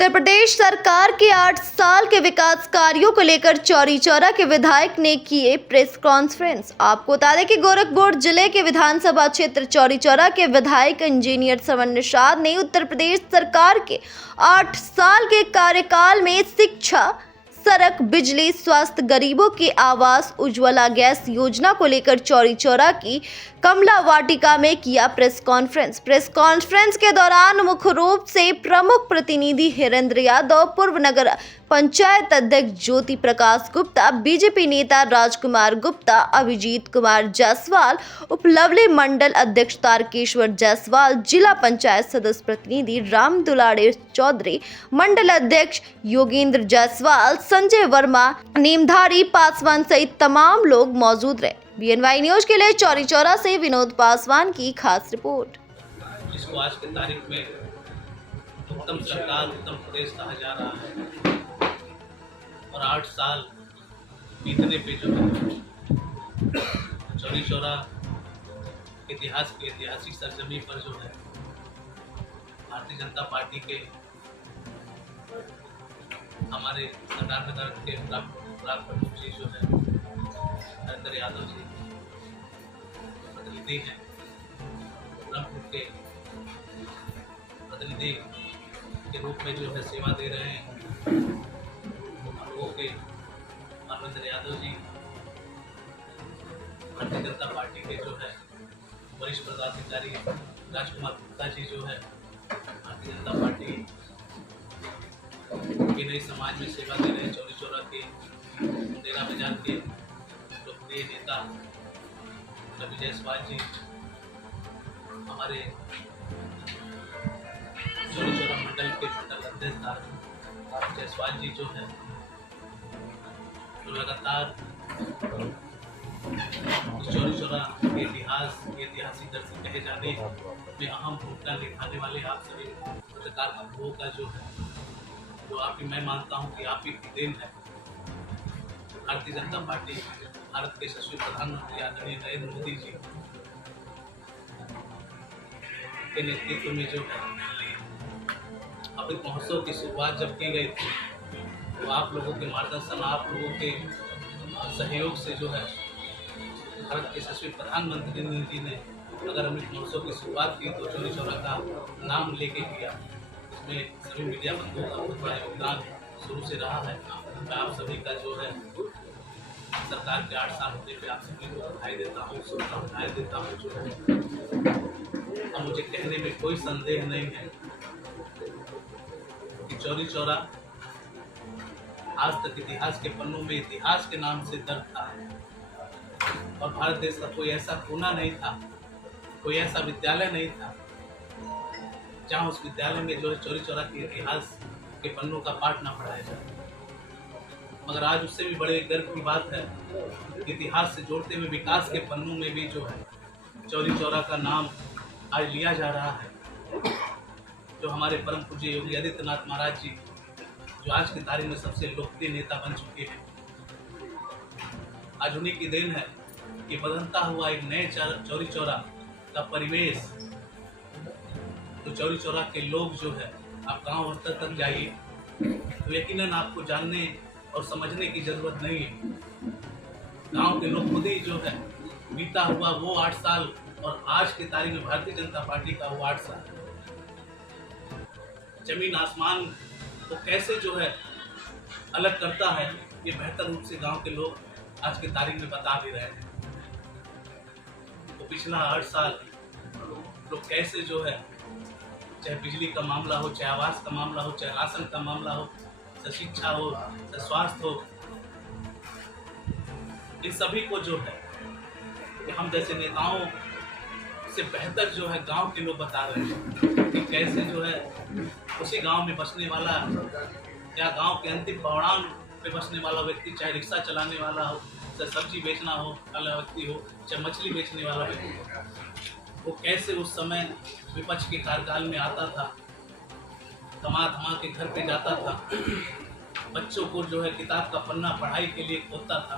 उत्तर प्रदेश सरकार के 8 साल के विकास कार्यों को लेकर चौरी चौरा के विधायक ने किए प्रेस कॉन्फ्रेंस। आपको बता दें कि गोरखपुर जिले के विधानसभा क्षेत्र चौरी चौरा के विधायक इंजीनियर श्रवण निषाद ने उत्तर प्रदेश सरकार के 8 साल के कार्यकाल में शिक्षा, सड़क, बिजली, स्वास्थ्य, गरीबों के आवास, उज्ज्वला गैस योजना को लेकर चौरी चौरा की कमला वाटिका में किया प्रेस कॉन्फ्रेंस के दौरान मुख्य रूप से प्रमुख प्रतिनिधि हिरेंद्र यादव, पूर्व नगर पंचायत अध्यक्ष ज्योति प्रकाश गुप्ता, बीजेपी नेता राजकुमार गुप्ता, अभिजीत कुमार जायसवाल, उपलब्धि मंडल अध्यक्ष तारकेश्वर जायसवाल, जिला पंचायत सदस्य प्रतिनिधि राम दुलारे चौधरी, मंडल अध्यक्ष योगेंद्र जायसवाल, संजय वर्मा, नेमधारी पासवान सहित तमाम लोग मौजूद रहे। BNY न्यूज के लिए चौरी चौरा से विनोद पासवान की खास रिपोर्ट। जिसको आज की तारीख में उत्तम सरकार, उत्तम प्रदेश कहा जा रहा है और 8 साल बीतने पे जो है चौरी चौरा इतिहास के ऐतिहासिक सरजमी पर जो है भारतीय जनता पार्टी के हमारे सरदार नगर के ब्लॉक प्रमुख जी जो है हिरेंद्र यादव जी प्रतिनिधि हैं, ब्रह्मपुर के प्रतिनिधि के रूप में जो है सेवा दे रहे हैं हम लोगों के हिरेंद्र यादव जी भारतीय जनता पार्टी के जो है वरिष्ठ पदाधिकारी राजकुमार गुप्ता जी जो है भारतीय जनता पार्टी के नई समाज में सेवा दे रहे हैं। चौरी चौरा के मुंडेरा बाजार के लोकप्रिय नेता रवि जायसवाल जी, हमारे चौरी चौरा मंडल के मंडल अध्यक्ष जायसवाल जी जो है जो लगातार चौरी चौरा के इतिहास के ऐतिहासिक दर्शन कहे जाने में अहम भूमिका निभाने वाले आप सभी पत्रकार बंधुओं का जो है जो आपकी मैं मानता हूं कि आप ही की देन है। भारतीय जनता पार्टी भारत के यशस्वी प्रधानमंत्री आदरणीय नरेंद्र मोदी जी के नेतृत्व में जो है अमृत महोत्सव की शुरुआत जब की गई थी तो आप लोगों के मार्गदर्शन, आप लोगों के सहयोग से जो है भारत के यशस्वी प्रधानमंत्री जी ने अगर अमृत महोत्सव की शुरुआत की तो चौरी चौरा का नाम लेके किया। इसमें सभी मीडिया बंधुओं का बहुत बड़ा योगदान शुरू से रहा है। मैं आप सभी का जो है सरकार के 8 साल होने पे आप सभी को बधाई देता हूँ, शुभकामनाएं देता हूँ जो है। अब मुझे कहने में कोई संदेह नहीं है कि चौरी चौरा आज तक इतिहास के पन्नों में इतिहास के नाम से दर्ज था और भारत देश का कोई ऐसा कोना नहीं था, कोई ऐसा विद्यालय नहीं था जहाँ उस विद्यालय में जो है चौरी चौरा के इतिहास के पन्नों का पाठ ना पढ़ाया जाए। मगर आज उससे भी बड़े गर्व की बात है कि इतिहास से जोड़ते हुए विकास के पन्नों में भी जो है चौरी चौरा का नाम आज लिया जा रहा है। जो हमारे परम पूज्य योगी आदित्यनाथ महाराज जी जो आज की तारीख में सबसे लोकप्रिय नेता बन चुके हैं, आज उन्हीं की देन है कि बदलता हुआ एक नए चौरी चौरा का परिवेश, तो चौरी चौरा के लोग जो है आप गांव स्तर तक जाइए तो यकीनन आपको जानने और समझने की जरूरत नहीं है। गांव के लोग खुद ही जो है बीता हुआ वो 8 साल और आज की तारीख में भारतीय जनता पार्टी का वो 8 साल, जमीन आसमान को कैसे जो है अलग करता है, ये बेहतर रूप से गांव के लोग आज की तारीख में बता भी रहे हैं। तो पिछला 8 साल लोग कैसे जो है, चाहे बिजली का मामला हो, चाहे आवास का मामला हो, चाहे राशन का मामला हो, चाहे शिक्षा हो, चाहे स्वास्थ्य हो, इन सभी को जो है कि हम जैसे नेताओं से बेहतर जो है गांव के लोग बता रहे हैं कि कैसे जो है उसी गांव में बसने वाला या गांव के अंतिम पड़ाव पे बसने वाला व्यक्ति, चाहे रिक्शा चलाने वाला हो, चाहे सब्जी बेचना हो वाला व्यक्ति हो, चाहे मछली बेचने वाला व्यक्ति हो, वो कैसे उस समय विपक्ष के कार्यकाल में आता था, कमा धमा के घर पे जाता था, बच्चों को जो है किताब का पन्ना पढ़ाई के लिए खोदता था।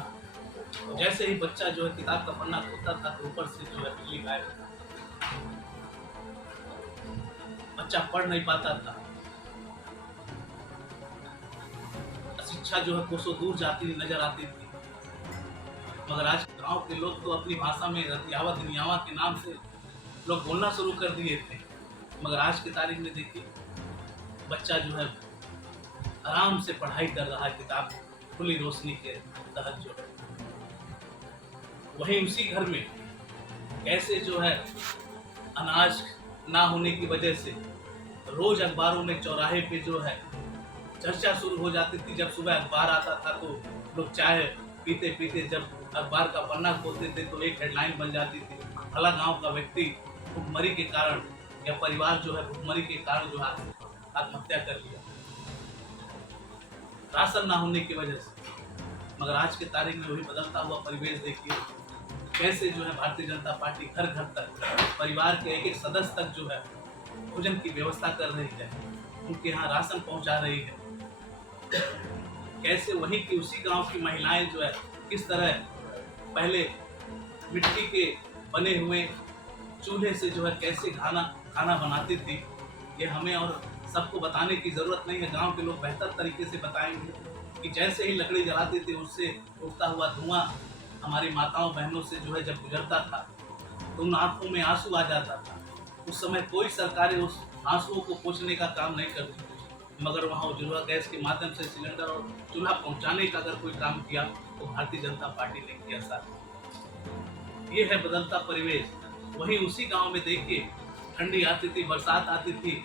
तो जैसे ही बच्चा जो है किताब का पन्ना खोदता था तो ऊपर से जो है बिजली गायब होता, बच्चा पढ़ नहीं पाता था। शिक्षा जो है कोसों दूर जाती नजर आती थी। मगर आज गांव के लोग तो अपनी भाषा में रतियावा दुनियावा के नाम से लोग बोलना शुरू कर दिए थे। मगर आज की तारीख में देखिए, बच्चा जो है आराम से पढ़ाई कर रहा है, किताब खुली रोशनी के तहत जो है। वहीं उसी घर में कैसे जो है अनाज ना होने की वजह से रोज अखबारों में चौराहे पे जो है चर्चा शुरू हो जाती थी। जब सुबह अखबार आता था तो लोग चाय पीते पीते जब अखबार का पन्ना खोलते थे तो एक हेडलाइन बन जाती थी, फला गांव का व्यक्ति भुखमरी के कारण या परिवार जो है भुखमरी के कारण जो है आत्महत्या कर लिया, राशन ना होने की वजह से। मगर आज के तारीख में वही बदलता हुआ परिवेश देखिए, कैसे जो है भारतीय जनता पार्टी घर घर तक परिवार के एक एक सदस्य तक जो है भोजन की व्यवस्था कर रही है, उनके यहाँ राशन पहुंचा रही है। कैसे वहीं की उसी गांव की महिलाएं जो है किस तरह पहले मिट्टी के बने हुए चूल्हे से जो है कैसे खाना बनाती थी, ये हमें और सबको बताने की ज़रूरत नहीं है। गांव के लोग बेहतर तरीके से बताएंगे कि जैसे ही लकड़ी जलाते थे उससे उठता हुआ धुआं हमारी माताओं बहनों से जो है जब गुजरता था तो उन आंखों में आंसू आ जाता था। उस समय कोई सरकारें उस आंसुओं को पोंछने का काम नहीं करती थी, मगर वहाँ उज्ज्वला गैस के माध्यम से सिलेंडर और चूल्हा पहुँचाने का अगर कोई काम किया तो भारतीय जनता पार्टी ने किया। साथ ये है बदलता परिवेश। वहीं उसी गांव में देखिए, ठंडी आती थी, बरसात आती थी,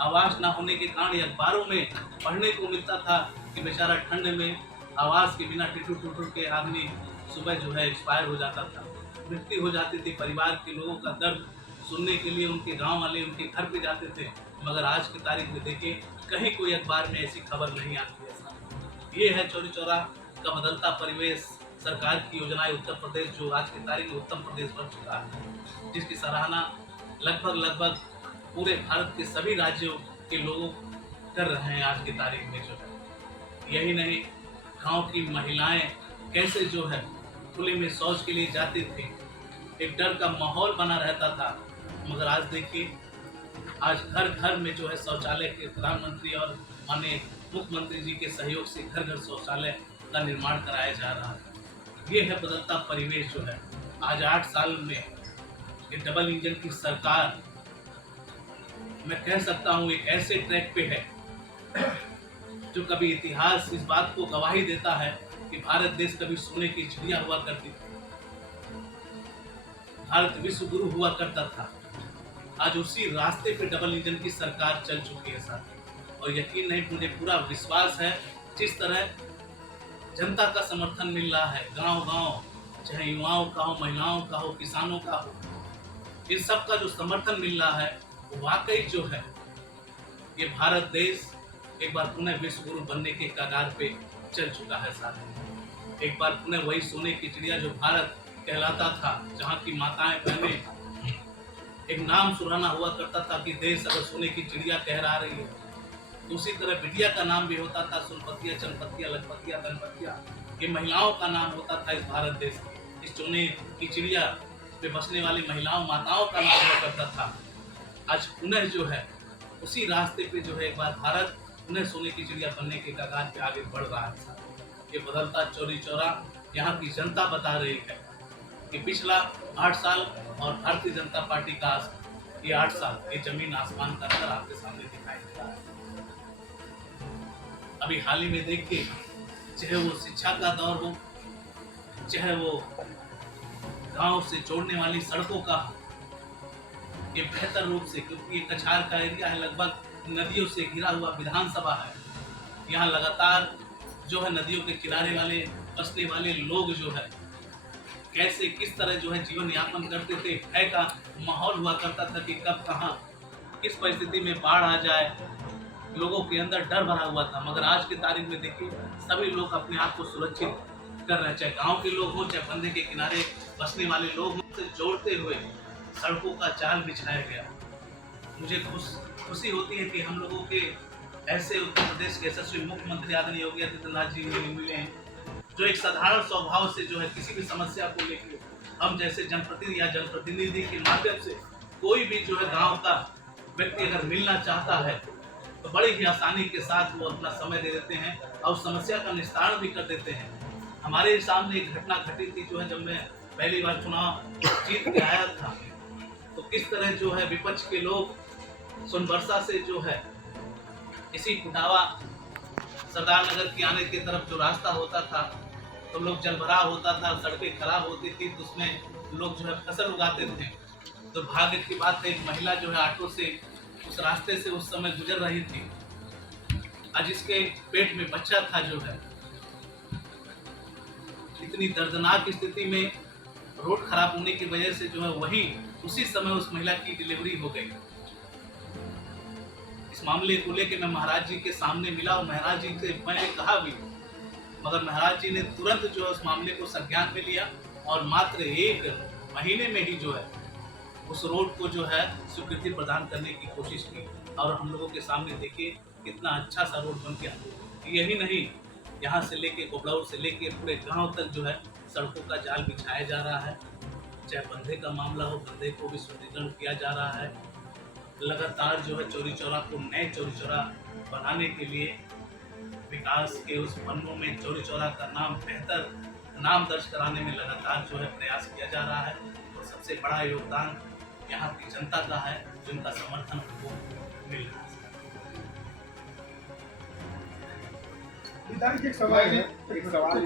आवास ना होने के कारण अखबारों में पढ़ने को मिलता था कि बेचारा ठंड में आवास के बिना टुटू के आदमी सुबह जो है एक्सपायर हो जाता था, मृत्यु हो जाती थी। परिवार के लोगों का दर्द सुनने के लिए उनके गांव वाले उनके घर पे जाते थे। मगर आज की तारीख में देखिए, कहीं कोई अखबार में ऐसी खबर नहीं आती है। ये है चौरी चौरा का बदलता परिवेश, सरकार की योजनाएं उत्तर प्रदेश जो आज की तारीख में उत्तम प्रदेश बन चुका है, जिसकी सराहना लगभग पूरे भारत के सभी राज्यों के लोग कर रहे हैं आज की तारीख में जो है। यही नहीं, गांव की महिलाएं कैसे जो है खुले में शौच के लिए जाती थी, एक डर का माहौल बना रहता था। मगर आज देखिए, आज घर घर में जो है शौचालय के प्रधानमंत्री और माननीय मुख्यमंत्री जी के सहयोग से घर घर शौचालय का निर्माण कराया जा रहा है। ये है बदलता परिवेश जो है। आज 8 साल में ये डबल इंजन की सरकार, मैं कह सकता हूँ, एक ऐसे ट्रैक पे है जो कभी इतिहास इस बात को गवाही देता है कि भारत देश कभी सोने की चिड़िया हुआ करती थी, भारत विश्व गुरु हुआ करता था। आज उसी रास्ते पे डबल इंजन की सरकार चल चुकी है साथी। और यकीन नहीं, मुझे पूरा विश्वास है जिस तरह जनता का समर्थन मिल रहा है गांव-गांव, चाहे युवाओं का हो, महिलाओं का हो, किसानों का हो, इन सब का जो समर्थन मिल रहा है वो वाकई जो है ये भारत देश एक बार पुनः विश्व गुरु बनने के कगार पे चल चुका है साथी। एक बार पुनः वही सोने की चिड़िया जो भारत कहलाता था, जहाँ की माताएं बहनें एक नाम सुराना हुआ करता था कि देश अगर सोने की चिड़िया कहरा रही है, तो उसी तरह बिटिया का नाम भी होता था सुनपतिया, चनपतिया, लखपतिया, धनपतिया। ये महिलाओं का नाम होता था इस भारत देश में। इस सोने की चिड़िया पे बसने वाली महिलाओं, माताओं का नाम हुआ करता था। आज पुनः जो है उसी रास्ते पे जो है एक बार भारत पुनः सोने की चिड़िया बनने के कगार पे आगे बढ़ रहा है। ये बदलता चौरी चौरा यहाँ की जनता बता रही है कि पिछला 8 साल और भारतीय जनता पार्टी का ये 8 साल, ये जमीन आसमान का अंतर आपके सामने दिखाई दे रहा है। अभी हाल ही में देखिए, चाहे वो शिक्षा का दौर हो, चाहे वो गांव से जोड़ने वाली सड़कों का, ये बेहतर रूप से, क्योंकि ये कछार का एरिया है, लगभग नदियों से घिरा हुआ विधानसभा है। यहाँ लगातार जो है नदियों के किनारे वाले बसने वाले लोग जो है कैसे किस तरह जो है जीवन यापन करते थे। भय का माहौल हुआ करता था कि कब कहाँ किस परिस्थिति में बाढ़ आ जाए, लोगों के अंदर डर भरा हुआ था। मगर आज की तारीख में देखिए, सभी लोग अपने आप को सुरक्षित कर रहे हैं, चाहे गांव के लोग हों, चाहे बंदे के किनारे बसने वाले लोग हों, से जोड़ते हुए सड़कों का जाल बिछाया गया। मुझे खुशी होती है कि हम लोगों के ऐसे उत्तर प्रदेश के यशस्वी मुख्यमंत्री आदरणीय योगी आदित्यनाथ जी मिले हैं, जो एक साधारण स्वभाव से जो है किसी भी समस्या को लेकर हम जैसे जनप्रतिनिधि या जनप्रतिनिधि के माध्यम से कोई भी जो है गांव का व्यक्ति अगर मिलना चाहता है तो बड़ी ही आसानी के साथ वो अपना समय दे देते हैं और समस्या का निस्तारण भी कर देते हैं। हमारे सामने एक घटना घटी थी जो है, जब मैं पहली बार चुनाव जीत के आया था, तो किस तरह जो है विपक्ष के लोग सोनबरसा से जो है इसी कुटावा सरदार नगर की आने की तरफ जो रास्ता होता था, तो लोग जलभराव होता था, सड़कें खराब होती थी, तो उसमें लोग जो है फसल उगाते थे। तो भाग्य की बात है, एक महिला जो है ऑटो से उस रास्ते से उस समय गुजर रही थी। आज जिसके पेट में बच्चा था, जो है इतनी दर्दनाक स्थिति में रोड खराब होने की वजह से जो है वही उसी समय उस महिला की डिलीवरी हो गई। इस मामले को लेकर मैं महाराज जी के सामने मिला और महाराज जी से मैंने कहा भी, मगर महाराज जी ने तुरंत जो है उस मामले को संज्ञान में लिया और मात्र 1 महीने में ही जो है उस रोड को जो है स्वीकृति प्रदान करने की कोशिश की। और हम लोगों के सामने देखिए कितना अच्छा सा रोड बन गया। यही नहीं, यहाँ से लेके गोबड़ौर से लेके पूरे गांव तक जो है सड़कों का जाल बिछाया जा रहा है। चाहे बंधे का मामला हो, बंधे को भी सुदृढ़ किया जा रहा है। लगातार जो है चौरी चौरा को नए चौरी चौरा बनाने के लिए विकास के उस पन्नों में चौरी चौरा का नाम बेहतर नाम दर्ज कराने में लगातार जो है प्रयास किया जा रहा है। और सबसे बड़ा योगदान यहाँ की जनता का है, जिनका समर्थन हमको मिल रहा है। एक सवाल है, एक सवाल